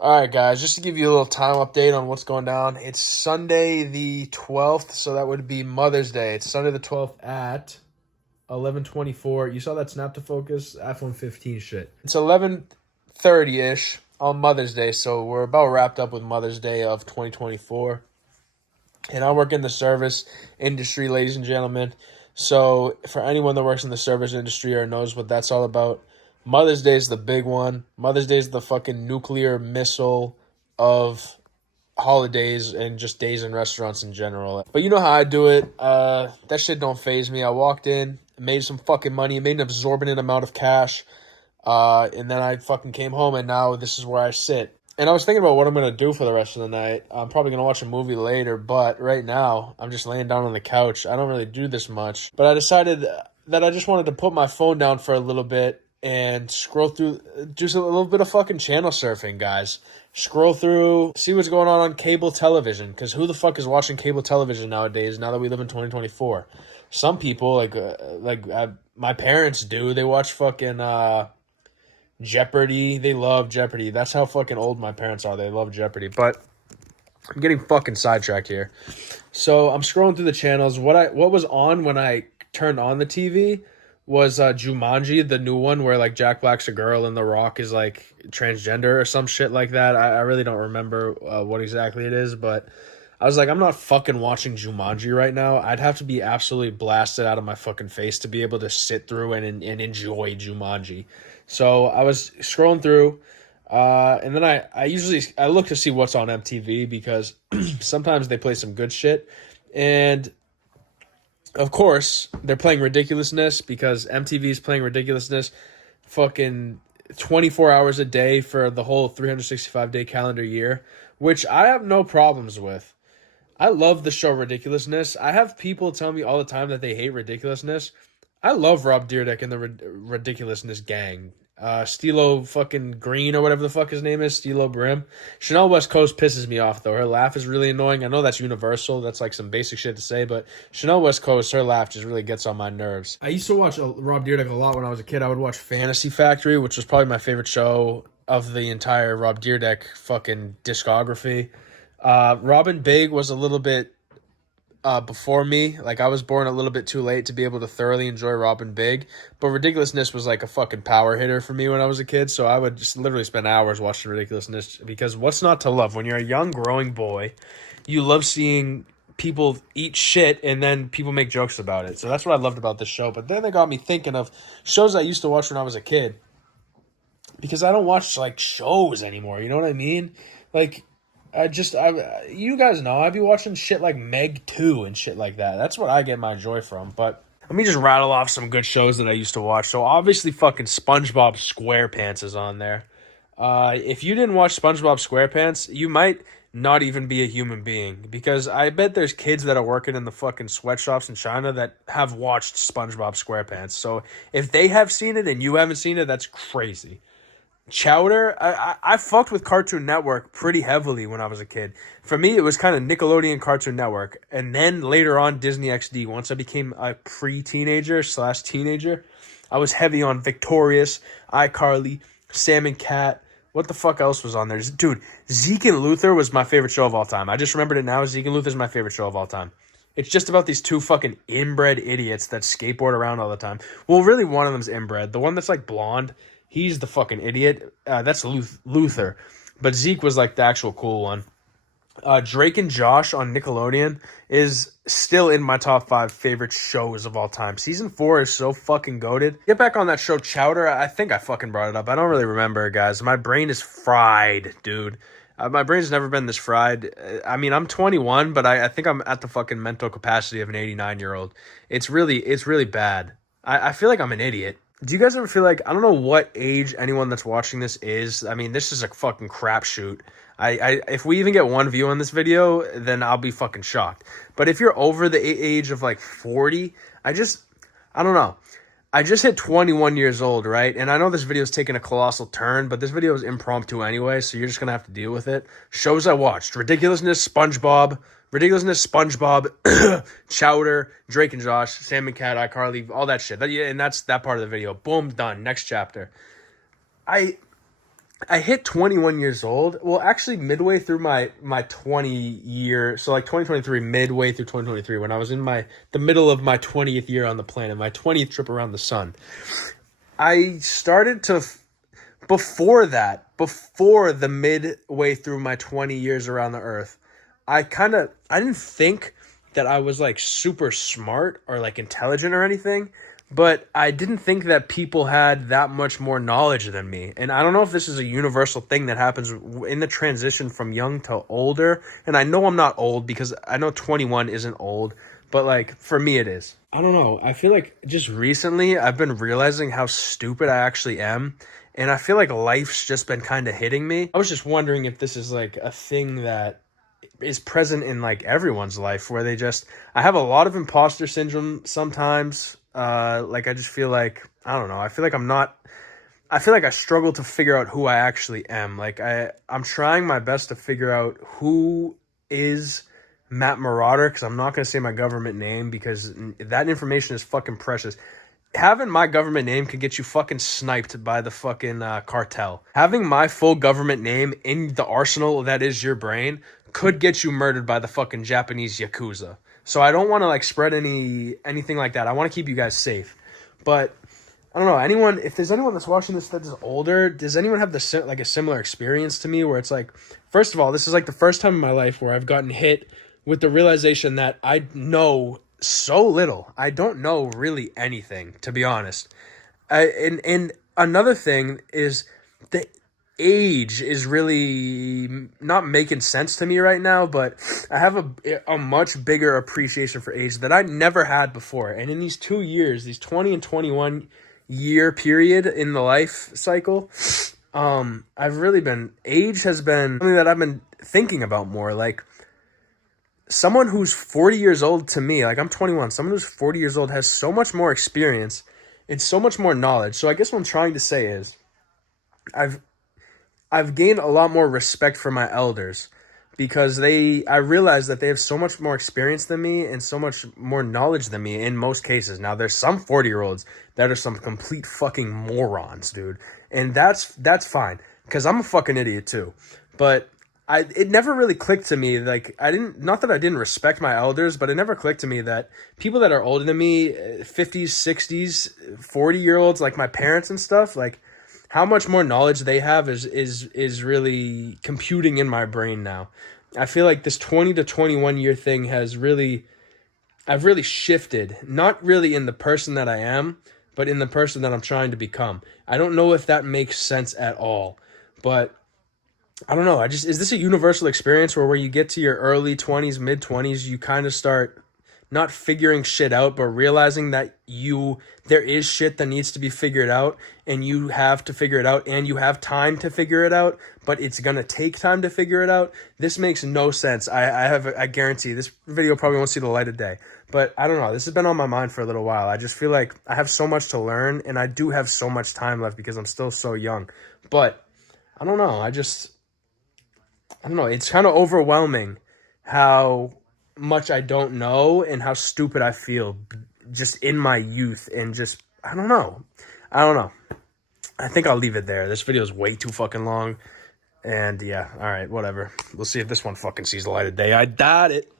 All right, guys, just to give you a little time update on what's going down. It's Sunday the 12th, so that would be Mother's Day. It's Sunday the 12th at 11:24. You saw that snap to focus? iPhone 15 shit. It's 11:30-ish on Mother's Day, so we're about wrapped up with Mother's Day of 2024. And I work in the service industry, ladies and gentlemen. So for anyone that works in the service industry or knows what that's all about, Mother's Day is the big one. Mother's Day is the fucking nuclear missile of holidays and just days in restaurants in general. But you know how I do it. That shit don't faze me. I walked in, made some fucking money, made an exorbitant amount of cash, and then I fucking came home, and now this is where I sit. And I was thinking about what I'm going to do for the rest of the night. I'm probably going to watch a movie later, but right now, I'm just laying down on the couch. I don't really do this much. But I decided that I just wanted to put my phone down for a little bit and scroll through, just a little bit of fucking channel surfing, guys. Scroll through, see what's going on cable television, because who the fuck is watching cable television nowadays, now that we live in 2024? Some people, my parents do. They watch fucking Jeopardy. They love Jeopardy. That's how fucking old my parents are. They love Jeopardy. But I'm getting fucking sidetracked here. So I'm scrolling through the channels. What was on when I turned on the TV was Jumanji, the new one where like Jack Black's a girl and The Rock is like transgender or some shit like that. I really don't remember what exactly it is, but I was like, I'm not fucking watching Jumanji right now. I'd have to be absolutely blasted out of my fucking face to be able to sit through and enjoy Jumanji. So I was scrolling through, and then I usually look to see what's on MTV because sometimes they play some good shit, and of course they're playing ridiculousness because MTV's playing ridiculousness, fucking 24 hours a day for the whole 365-day calendar year, which I have no problems with. I love the show Ridiculousness. I have people tell me all the time that they hate Ridiculousness. I love Rob Dyrdek and the Ridiculousness gang. Stilo fucking Green or whatever the fuck his name is, Stilo Brim. Chanel West Coast pisses me off though. Her laugh is really annoying. I know that's universal. That's like some basic shit to say, but Chanel West Coast, her laugh just really gets on my nerves. I used to watch Rob Dyrdek a lot when I was a kid. I would watch Fantasy Factory, which was probably my favorite show of the entire Rob Dyrdek fucking discography. Robin Big was a little bit before me. Like, I was born a little bit too late to be able to thoroughly enjoy Robin Big, but Ridiculousness was like a fucking power hitter for me when I was a kid, so I would just literally spend hours watching Ridiculousness because what's not to love? When you're a young growing boy, you love seeing people eat shit and then people make jokes about it. So that's what I loved about this show. But then they got me thinking of shows I used to watch when I was a kid, because I don't watch like shows anymore, you know what I mean? Like, you guys know, I'd be watching shit like Meg 2 and shit like that. That's what I get my joy from. But let me just rattle off some good shows that I used to watch. So obviously fucking SpongeBob SquarePants is on there. If you didn't watch SpongeBob SquarePants, you might not even be a human being, because I bet there's kids that are working in the fucking sweatshops in China that have watched SpongeBob SquarePants. So if they have seen it and you haven't seen it, that's crazy. Chowder, I fucked with Cartoon Network pretty heavily when I was a kid. For me, it was kind of Nickelodeon, Cartoon Network, and then later on Disney XD. Once I became a pre-teenager / teenager, I was heavy on Victorious, iCarly, Sam and Cat. What the fuck else was on there? Dude, Zeke and Luther was my favorite show of all time. I just remembered it now. Zeke and Luther is my favorite show of all time. It's just about these two fucking inbred idiots that skateboard around all the time. Well, really, one of them's inbred. The one that's like blonde, he's the fucking idiot. That's Luther. But Zeke was like the actual cool one. Drake and Josh on Nickelodeon is still in my top 5 favorite shows of all time. Season 4 is so fucking goated. Get back on that show, Chowder. I think I fucking brought it up. I don't really remember, guys. My brain is fried, dude. My brain's never been this fried. I mean, I'm 21, but I think I'm at the fucking mental capacity of an 89-year-old. It's really bad. I feel like I'm an idiot. Do you guys ever feel like, I don't know what age anyone that's watching this is. I mean, this is a fucking crapshoot. If we even get one view on this video, then I'll be fucking shocked. But if you're over the age of like 40, I don't know. I just hit 21 years old, right? And I know this video is taking a colossal turn, but this video is impromptu anyway, so you're just going to have to deal with it. Shows I watched: Ridiculousness, SpongeBob, Chowder, Drake and Josh, Sam and Cat, iCarly, all that shit. And that's that part of the video. Boom, done. Next chapter. I hit 21 years old. Well, actually, midway through my 20 year, so like 2023, midway through 2023, when I was in the middle of my 20th year on the planet, my 20th trip around the sun, I started to before that, before the midway through my 20 years around the earth, I didn't think that I was like super smart or like intelligent or anything, but I didn't think that people had that much more knowledge than me. And I don't know if this is a universal thing that happens in the transition from young to older. And I know I'm not old because I know 21 isn't old, but like for me it is. I don't know. I feel like just recently I've been realizing how stupid I actually am. And I feel like life's just been kind of hitting me. I was just wondering if this is like a thing that is present in like everyone's life where I have a lot of imposter syndrome sometimes. Like I just feel like, I don't know. I feel like I struggle to figure out who I actually am. Like I'm trying my best to figure out who is Matt Marauder, because I'm not going to say my government name because that information is fucking precious. Having my government name could get you fucking sniped by the fucking cartel. Having my full government name in the arsenal that is your brain could get you murdered by the fucking Japanese Yakuza. So I don't want to like spread anything like that. I want to keep you guys safe. But I don't know, if there's anyone that's watching this that is older, does anyone have like a similar experience to me where it's like, first of all, this is like the first time in my life where I've gotten hit with the realization that I know so little. I don't know really anything, to be honest. And another thing is the age is really not making sense to me right now, but I have a much bigger appreciation for age that I never had before. And in these 2 years, these 20 and 21 year period in the life cycle, age has been something that I've been thinking about more. Like, someone who's 40 years old to me, like I'm 21, someone who's 40 years old has so much more experience and so much more knowledge. So I guess what I'm trying to say is I've gained a lot more respect for my elders because I realize that they have so much more experience than me and so much more knowledge than me in most cases. Now there's some 40-year-olds that are some complete fucking morons, dude. And that's fine because I'm a fucking idiot too. But it never really clicked to me, like, not that I didn't respect my elders, but it never clicked to me that people that are older than me, 50s, 60s, 40-year-olds, like my parents and stuff, like, how much more knowledge they have is really computing in my brain now. I feel like this 20 to 21 year thing I've really shifted, not really in the person that I am, but in the person that I'm trying to become. I don't know if that makes sense at all, but I don't know. Is this a universal experience where you get to your early 20s, mid 20s, you kind of start not figuring shit out, but realizing that there is shit that needs to be figured out and you have to figure it out and you have time to figure it out, but it's going to take time to figure it out. This makes no sense. I guarantee this video probably won't see the light of day, but I don't know. This has been on my mind for a little while. I just feel like I have so much to learn and I do have so much time left because I'm still so young, but I don't know. I don't know. It's kind of overwhelming how much I don't know and how stupid I feel just in my youth and just, I don't know. I think I'll leave it there. This video is way too fucking long. And yeah, all right, whatever. We'll see if this one fucking sees the light of day. I doubt it.